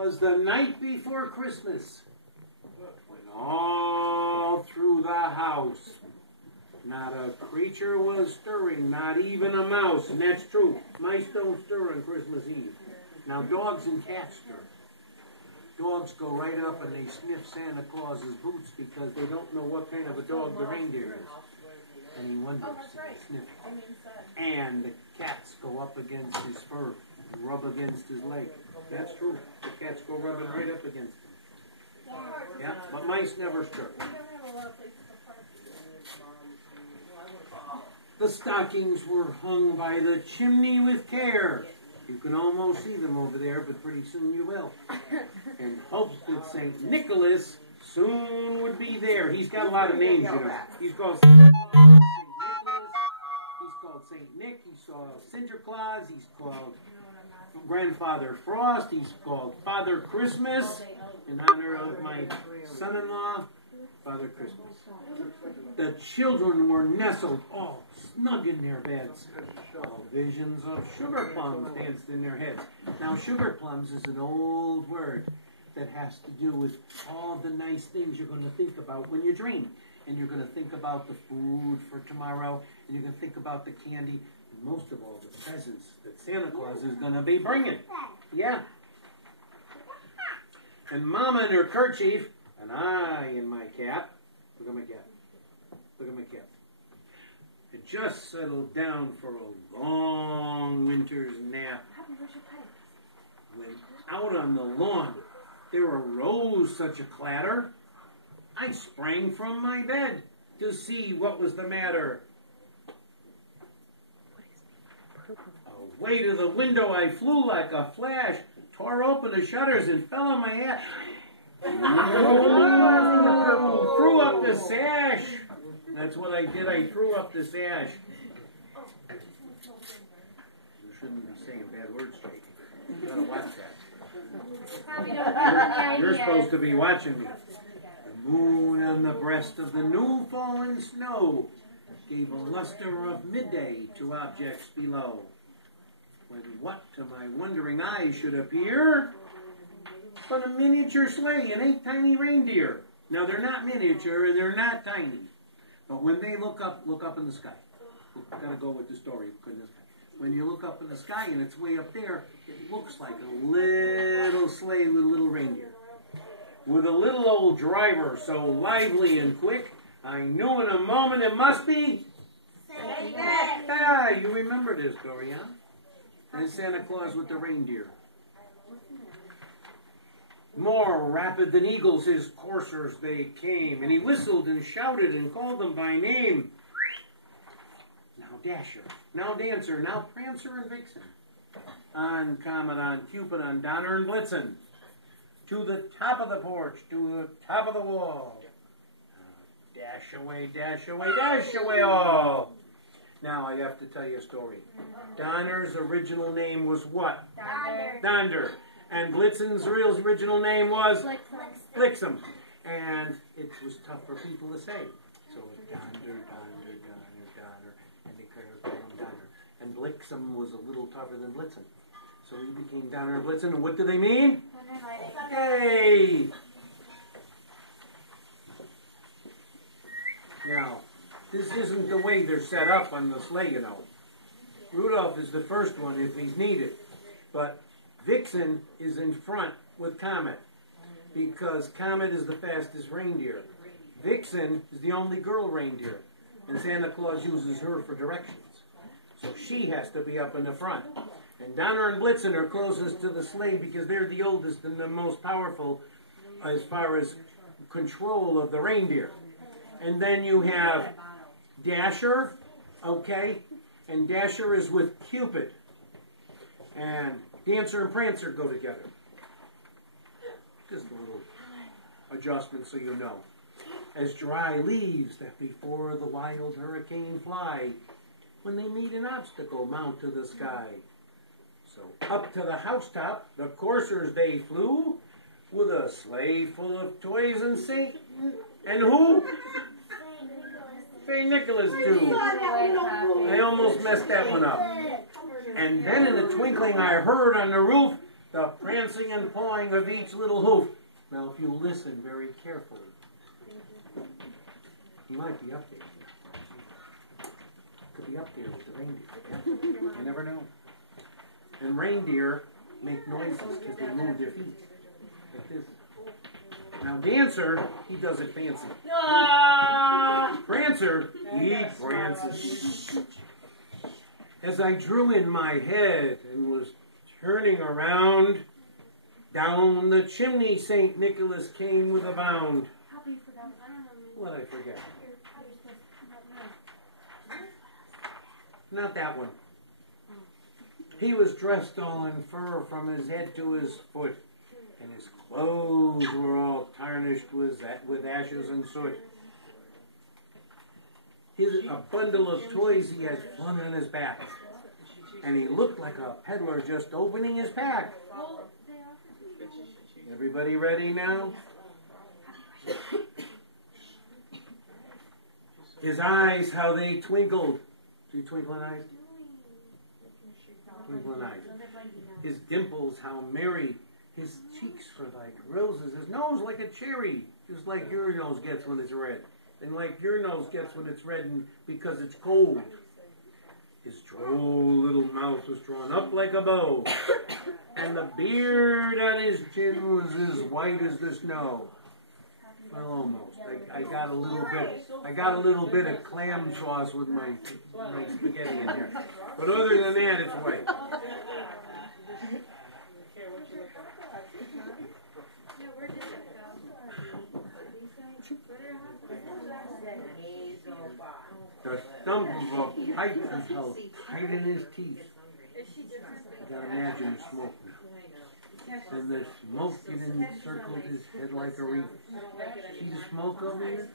'Twas the night before Christmas, when all through the house not a creature was stirring, not even a mouse. And that's true. Mice don't stir on Christmas Eve. Now dogs and cats stir. Dogs go right up and they sniff Santa Claus's boots because they don't know what kind of a dog the reindeer is. And he wonders, sniff. And the cats go up against his fur and rub against his leg. That's true. The cats go rubbing right up against him. Yeah, but mice never stir. The stockings were hung by the chimney with care. You can almost see them over there, but pretty soon you will. And hopes that St. Nicholas soon would be there. He's got a lot of names, you know. He's called St. Nicholas. He's called St. Nick. He's called Sinterklaas. He's called Grandfather Frost. He's called Father Christmas, in honor of my son-in-law, Father Christmas. The children were nestled all snug in their beds. All visions of sugar plums danced in their heads. Now, sugar plums is an old word that has to do with all the nice things you're going to think about when you dream. And you're going to think about the food for tomorrow, and you're going to think about the candy, and most of all, the presents that Santa Claus is going to be bringing. Yeah. And Mama in her kerchief, and I in my cap. Look at my cap. Look at my cap. Had just settled down for a long winter's nap. When out on the lawn there arose such a clatter, I sprang from my bed to see what was the matter. Away to the window I flew like a flash, tore open the shutters and fell on my ass. Threw up the sash. That's what I did. I threw up the sash. You shouldn't be saying bad words, Jake. You gotta watch that. You're supposed to be watching me. The moon on the breast of the new fallen snow gave a luster of midday to objects below. When what to my wondering eyes should appear but a miniature sleigh and 8 tiny reindeer. Now they're not miniature and they're not tiny. But when they look up in the sky. We've got to go with the story. When you look up in the sky and it's way up there, it looks like a little sleigh with a little reindeer. With a little old driver so lively and quick, I knew in a moment it must be Santa. Ah, you remember this story, huh? And Santa Claus with the reindeer. More rapid than eagles his coursers they came, and he whistled and shouted and called them by name. Now Dasher, now Dancer, now Prancer and Vixen. On Comet, on Cupid, on Donner and Blitzen. To the top of the porch, to the top of the wall. Dash away, dash away, dash away all. Now I have to tell you a story. Donner's original name was what? Donder. And Blitzen's real original name was Blixen. And it was tough for people to say. So it was Donder, and they called him Donner. And Blixen was a little tougher than Blitzen. So he became Donner and Blitzen. And what do they mean? Hey! Now, this isn't the way they're set up on the sleigh, you know. Rudolph is the first one if he's needed. But Vixen is in front with Comet because Comet is the fastest reindeer. Vixen is the only girl reindeer, and Santa Claus uses her for directions. So she has to be up in the front. And Donner and Blitzen are closest to the sleigh because they're the oldest and the most powerful as far as control of the reindeer. And then you have Dasher, okay? And Dasher is with Cupid. And Dancer and Prancer go together. Just a little adjustment so you know. As dry leaves that before the wild hurricane fly, when they meet an obstacle mount to the sky. So up to the housetop, the coursers they flew, with a sleigh full of toys and Saint... And who? St. Nicholas too. I almost messed that one up. And then in a twinkling I heard on the roof the prancing and pawing of each little hoof. Now, if you listen very carefully, he might be up there. Could be up there with the reindeer. You never know. And reindeer make noises because they move their feet like this. Now, Dancer, he does it fancy. Prancer, he prances. As I drew in my head and was turning around, down the chimney St. Nicholas came with a bound. What I forget? Not that one. He was dressed all in fur from his head to his foot, and his clothes were all tarnished with ashes and soot. A bundle of toys he had flung on his back, and he looked like a peddler just opening his pack. Everybody ready now? His eyes, how they twinkled. Do you twinkle in eyes? Twinkle in eyes. His dimples, how merry. His cheeks were like roses. His nose like a cherry. Just like your nose gets when it's red. And like your nose gets when it's red and because it's cold. His droll little mouth was drawn up like a bow. And the beard on his chin was as white as the snow. Well, almost. I got a little bit of clam sauce with my spaghetti in here. But other than that, it's white. The stump of a pipe is held tight in his teeth. You gotta imagine the smoke now. And the smoke it encircled his head like a wreath. See the smoke over here?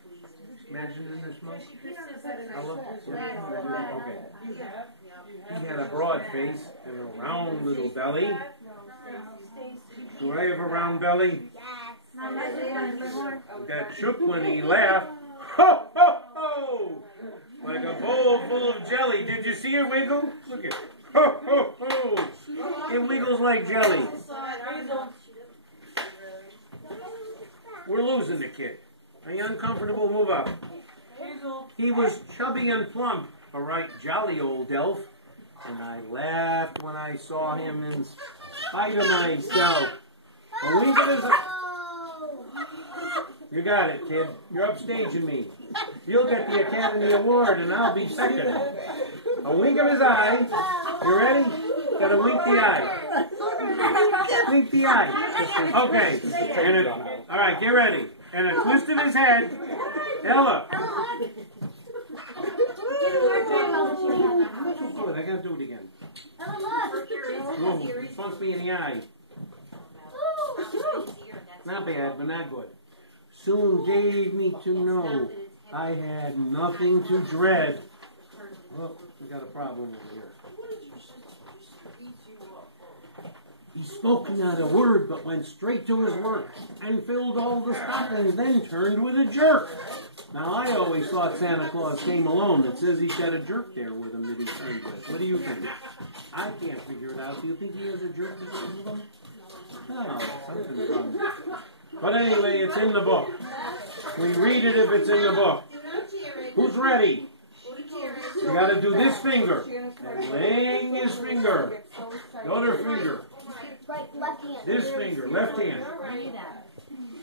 Imagine in the smoke. Hello? Okay. He had a broad face and a round little belly. Do I have a round belly? That shook when he laughed. Ho, ho, ho! Like a bowl full of jelly. Did you see it wiggle? Look at it. Ho, ho, ho! It wiggles like jelly. We're losing the kid. Are you uncomfortable? Move up. He was chubby and plump, a right jolly old elf, and I laughed when I saw him in spite of myself. A wink of his eye. You got it, kid. You're upstaging me. You'll get the Academy Award, and I'll be second. A wink of his eye. You ready? Gotta wink the eye. Wink the eye. Okay. All right, get ready. And a twist of his head. Ella. Good. I gotta do it again. Oh, it punks me in the eye. Not bad, but not good. Soon gave me to know I had nothing to dread. Oh, we got a problem over here. He spoke not a word, but went straight to his work, and filled all the stockings, then turned with a jerk. Now, I always thought Santa Claus came alone. It says he's got a jerk there with him that he turned with. What do you think? I can't figure it out. Do you think he has a jerk that goes with him? No, something's wrong. But anyway, it's in the book. We read it if it's in the book. Who's ready? You got to do this finger. And laying his finger. The other finger. This finger, left hand.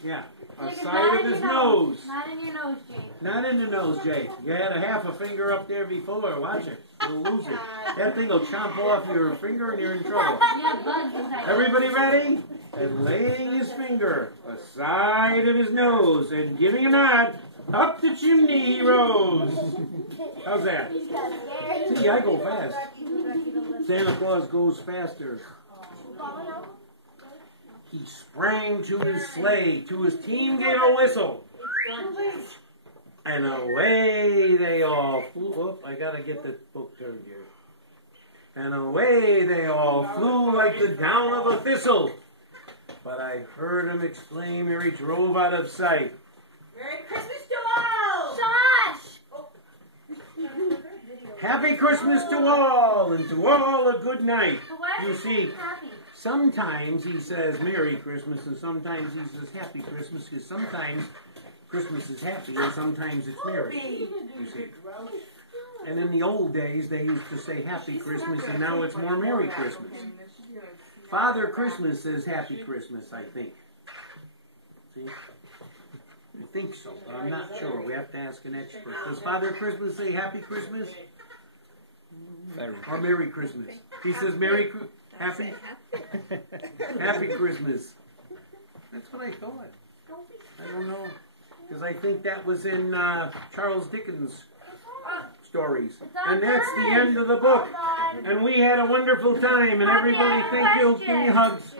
Yeah. Aside of his nose. Not in your nose, Jake. Not in the nose, Jake. You had a half a finger up there before. Watch it. You'll lose it. That thing will chomp off your finger and you're in trouble. Everybody ready? And laying his finger aside of his nose and giving a nod, up the chimney he rose. How's that? See, I go fast. Santa Claus goes faster. He sprang to his sleigh, to his team gave a whistle. And away they all flew. Oh, I gotta get the book turned here. And away they all flew like the down of a thistle. But I heard him exclaim ere he drove out of sight. Merry Christmas to all! Josh! Happy Christmas to all, and to all a good night. You see, sometimes he says Merry Christmas and sometimes he says Happy Christmas, because sometimes Christmas is happy and sometimes it's merry, you see. And in the old days, they used to say Happy Christmas, and now it's more Merry Christmas. Father Christmas says Happy Christmas, I think. See? I think so, but I'm not sure. We have to ask an expert. Does Father Christmas say Happy Christmas? Or Merry Christmas? He says Happy? Happy Christmas. That's what I thought. I don't know. Because I think that was in Charles Dickens' stories. And that's the end of the book. And we had a wonderful time. And everybody, thank you. Give me hugs.